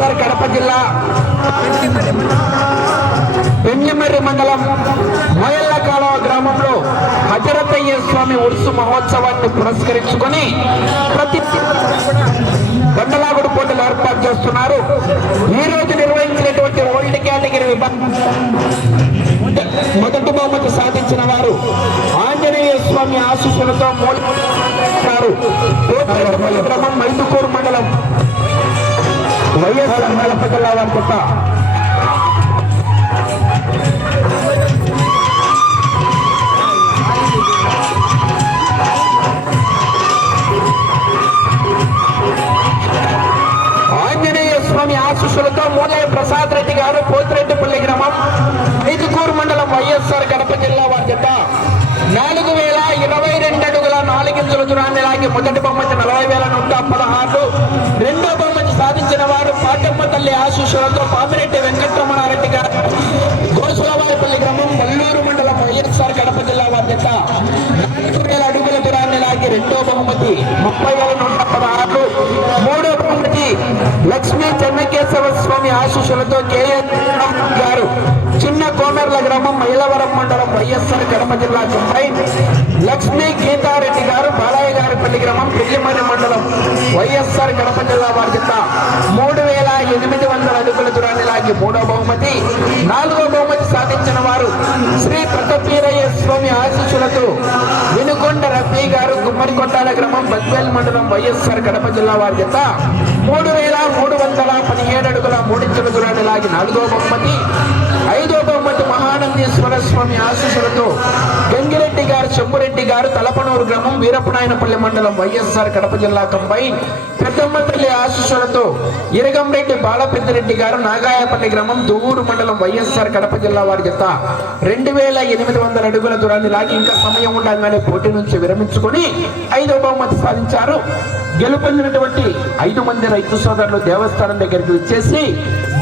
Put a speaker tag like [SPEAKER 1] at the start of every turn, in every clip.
[SPEAKER 1] వైఎస్ఆర్ కడప జిల్లా. పెంజిమర్రి మండలం మొయల్ల కాలువ గ్రామంలో హజరతయ్య స్వామి ఉరుసు మహోత్సవాన్ని పురస్కరించుకొని ప్రతి బండలాగుడు పోటీలు ఏర్పాటు చేస్తున్నారు. ఈ రోజు నిర్వహించినటువంటి ఓల్డ్ కేటగిరీ విభాగం మొదటి బహుమతి సాధించిన వారు ఆంజనేయ స్వామి ఆశీస్సులతో మూలారు క్రమం మైదుకూరు మండలం వైఎస్ఆర్ కడప జిల్లా కొత్త ఆంజనేయ స్వామి ఆశీస్సులతో మూలయ ప్రసాద్ రెడ్డి గారు పోతిరెడ్డిపల్లి గ్రామం నిజకూరు మండలం వైఎస్ఆర్ కడప జిల్లా వారి జత. నాలుగు వేల ఇరవై రెండు అడుగుల నాలుగించుల దూరాన్ని లాగి మొదటి బొమ్మకి నలభై వేల నూట పదహారు. రెండో బొమ్మకి సాధించిన పాటమ్మ తల్లి ఆశీస్సులతో పాపిరెడ్డి వెంకటరమణారెడ్డి గారు గోసులవారిపల్లి గ్రామం మల్లూరు మండలం వైఎస్ఆర్ కడప జిల్లా బాధ్యత. నాలుగు వేల అడుగుల దూరాన్ని లాగి రెండో బహుమతి ముప్పై వేల నూట పదహారు మూడో బహుమతి లక్ష్మీ చెన్నకేశవ స్వామి ఆశీస్సులతో కేఎన్ గారు. చిన్న కోమెర్ల గ్రామం మైలవరం మండలం వైఎస్ఆర్ కడప జిల్లా చెన్నై లక్ష్మీ గీతారెడ్డి గారు బాలయ్య గారిపల్లి గ్రామం పెళ్ళిమని మండలం వైఎస్ఆర్ కడప జిల్లా వారి మూడు వేల ఎనిమిది వందల అడుగుల దూరాన్ని లాగి మూడో బహుమతి నాలుగో బహుమతి సాధించిన వారు శ్రీ ప్రతపీరయ్య స్వామి ఆశీస్సులతో వినుకొండ రఫీ గారు గుమ్మడికొట్టాల గ్రామం బద్వేల్ మండలం వైఎస్ఆర్ కడప జిల్లా వారి మూడు వేల మూడు వందల పదిహేడు అడుగుల మూడించుల దూరాన్ని లాగి నాలుగో బహుమతి ఐదో బహుమతి మహానందేశ్వర స్వామి ఆశీస్సులతో గంగిరే చెంబురెడ్డి గారు తలపనూరు గ్రామం వీరపనాయనపల్లి మండలం వైఎస్ఆర్ కడప జిల్లా కంబైన్ పెద్దమ్మ తల్లి ఆశీస్సులతో ఇరగంరెడ్డి బాలపెద్దిరెడ్డి గారు నాగాయపల్లి గ్రామం దువ్వూరు మండలం వైఎస్ఆర్ కడప జిల్లా వారి జత. రెండు వేల ఎనిమిది వందల అడుగుల దూరాన్ని లాగి ఇంకా సమయం ఉండగానే పోటీ నుంచి విరమించుకొని ఐదో బహుమతి సాధించారు. గెలుపొందినటువంటి ఐదు మంది రైతు సోదరులు దేవస్థానం దగ్గరికి వచ్చేసి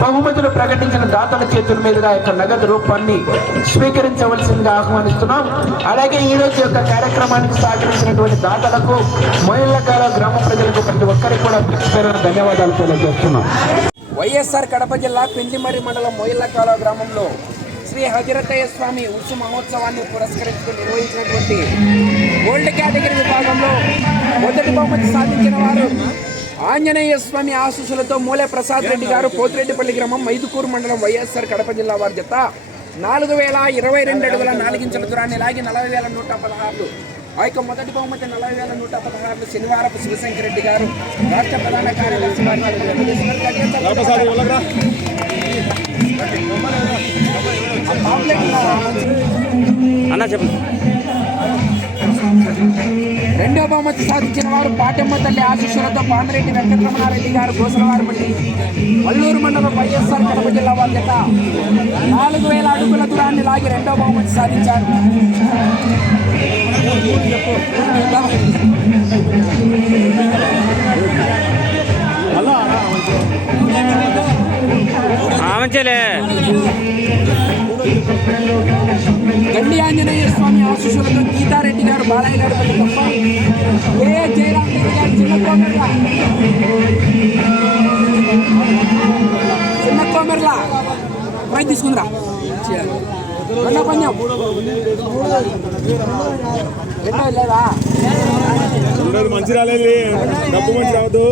[SPEAKER 1] బహుమతులు ప్రకటించిన దాతల చేతుల మీదుగా యొక్క నగదు రూపాన్ని స్వీకరించవలసిందిగా ఆహ్వానిస్తున్నాం. అలాగే ఈ రోజు యొక్క కార్యక్రమానికి సహకరించినటువంటి దాతలకు మొయిల్లకాల గ్రామ ప్రజలకు ప్రతి ఒక్కరికి కూడా పేరున ధన్యవాదాలు తెలియజేస్తున్నాం. వైఎస్ఆర్ కడప జిల్లా పిండిమర్రి మండలం మొయిల్లకాల గ్రామంలో శ్రీ హజరతయ్య స్వామి ఉత్సవ మహోత్సవాన్ని పురస్కరించుకుని నిర్వహించినటువంటి గోల్డ్ కేటగిరీ విభాగంలో మొదటి బహుమతి సాధించిన వారు ఆంజనేయ స్వామి ఆశీస్సులతో మూలే ప్రసాద్ రెడ్డి గారు పోతిరెడ్డిపల్లి గ్రామం మైదుకూరు మండలం వైఎస్ఆర్ కడప జిల్లా వారి జత నాలుగు వేల ఇరవై రెండు అడుగుల నాలుగించుల దూరాన్ని లాగి నలభై వేల నూట పదహారు ఆ యొక్క మొదటి బహుమతి నలభై వేల నూట పదహారులు శనివారపు శివశంకర్ రెడ్డి గారు రాష్ట్ర ప్రధాన కార్యదర్శి
[SPEAKER 2] అన్న చెప్పు
[SPEAKER 1] రెండో బహుమతి సాధించిన వారు పాటమ్మ తల్లి ఆశీస్సులతో పాండరెడ్డి వెంకటరమణారెడ్డి గారు గోసలవారిపల్లి వల్లూరు మండలం వైఎస్ఆర్ కడప జిల్లా బాధ్యత నాలుగు వేల అడుగుల దూరాన్ని లాగి రెండో బహుమతి సాధించారు.
[SPEAKER 2] మంచిలే
[SPEAKER 1] గండి ఆంజనేయ స్వామి ఆశీస్సులతో గీతారెడ్డి గారు బాలయ్య గారు తప్ప ఏ జయరామ్ రెడ్డి గారు చిన్న కోమెర్ల? చిన్న కోమెర్ల. పై తీసుకుందిరా. రెండో పంజం రెండో లేదా?
[SPEAKER 3] మంచి రాలేదు డబ్బు మంచి రావద్దు.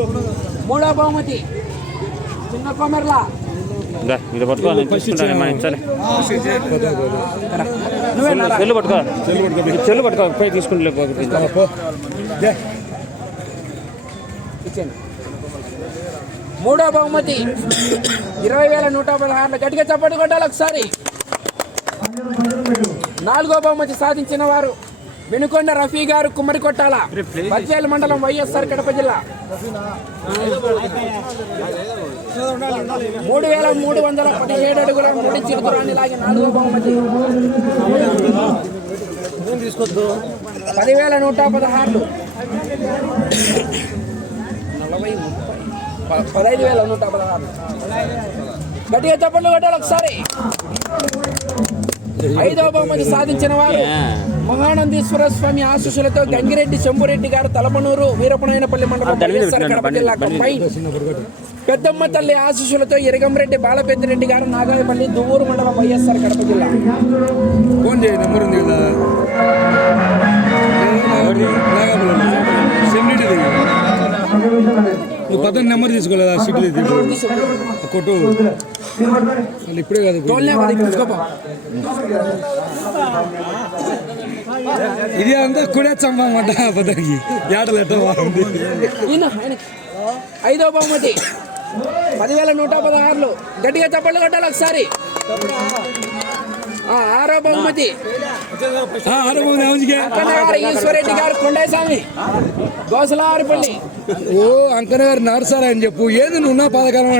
[SPEAKER 1] మూడో బహుమతి. చిన్న కోమెర్ల.
[SPEAKER 2] దా, ఇది పట్టుకో నేను తీసుకుంటాను మన సరే
[SPEAKER 1] నువ్వే నారా?
[SPEAKER 2] చెల్లు పట్టుకో. చెల్లు పట్టుకో. పై. తీసుకుంటే
[SPEAKER 1] మూడో బహుమతి. ఇరవై వేల నూట పదహారులు గట్టిగా చప్పటి కొట్టాలి ఒకసారి. నాలుగో బహుమతి సాధించిన వారు. వెనుకొండ రఫీ గారు కుమ్మరి కొట్టాల. బద్వేలు మండలం వైఎస్ఆర్ కడప జిల్లా. మూడు వేల మూడు వందల పదిహేడు అడుగుల మూడు చిరుతురాన్ని లాగి నాలుగో బహుమతి పదివేల నూట పదహారులు. నలభై ముప్పై పదహైదు వేల నూట పదహారు గట్టిగా చెప్పండి కొట్టాలి ఒకసారి.
[SPEAKER 4] ఐదవ బహుమతి సాధించిన వారు. మహానందీశ్వర స్వామి ఆశీస్సులతో గంగిరెడ్డి శంభురెడ్డి గారు తలమనూరు వీరపనాయనపల్లి మండలం
[SPEAKER 2] దాని మీద
[SPEAKER 4] వైఎస్ఆర్
[SPEAKER 2] పెట్టినాడు,
[SPEAKER 4] కడప
[SPEAKER 2] బండి-
[SPEAKER 4] జిల్లా
[SPEAKER 2] బండి-
[SPEAKER 4] కంబైన్ పెద్దమ్మ తల్లి ఆశీస్సులతో ఎరగంరెడ్డి బాలపెద్దిరెడ్డి గారు నాగాయపల్లి దువ్వూరు మండలం వైఎస్ఆర్ కడప జిల్లా.
[SPEAKER 3] ఫోన్ చేయి నెంబర్ ఉంది కదా. సెమినిటీ నువ్వు పదం నెంబర్ తీసుకోలేదా? సీట్ కొట్టు. ఇప్పుడే కాదు. ఇది అంతా కూడా చంపమాట పదానికి ఏటలు ఎట్ట బాగుంది.
[SPEAKER 4] ఐదవ బహుమతి పదివేల నూట పదహారులు గట్టిగా చప్పట్లు కొట్టాలి ఒకసారి ఆరో బహుమతి.
[SPEAKER 3] ఆడబోదు ఏమంజికే
[SPEAKER 4] కన్నగారు ఈశ్వరెడ్డి గారు కొండేస్వామి గోసలారిపల్లి.
[SPEAKER 3] ఓ అంకన గారు నడుసారా అని చెప్పు. ఏది నువ్వు నా పథకాలం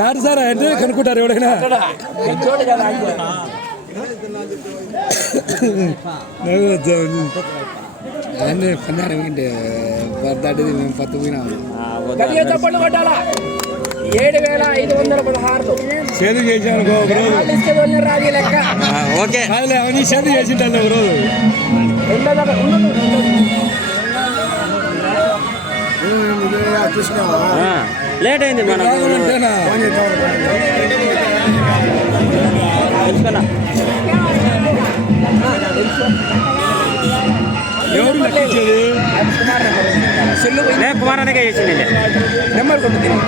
[SPEAKER 3] నాటుసారా అంటే కనుక్కుంటారు ఎవడైనా. అన్నీ పన్నారం ఏంటి మేము పత్తు పోయినాము
[SPEAKER 4] ఏడు వేల ఐదు వందల పదహారులు
[SPEAKER 3] సేదు చేసాను ఒక రోజు
[SPEAKER 4] లెక్క
[SPEAKER 2] ఓకే
[SPEAKER 3] అవన్నీ సేదు చేసింటాను ఒక రోజు.
[SPEAKER 2] లేట్ అయింది మనం తెలుసుకున్నా
[SPEAKER 3] ఎవరు లెక్కించేది
[SPEAKER 2] కుమారానికే చేసింది
[SPEAKER 4] నెంబర్ కొట్టు దీన్ని.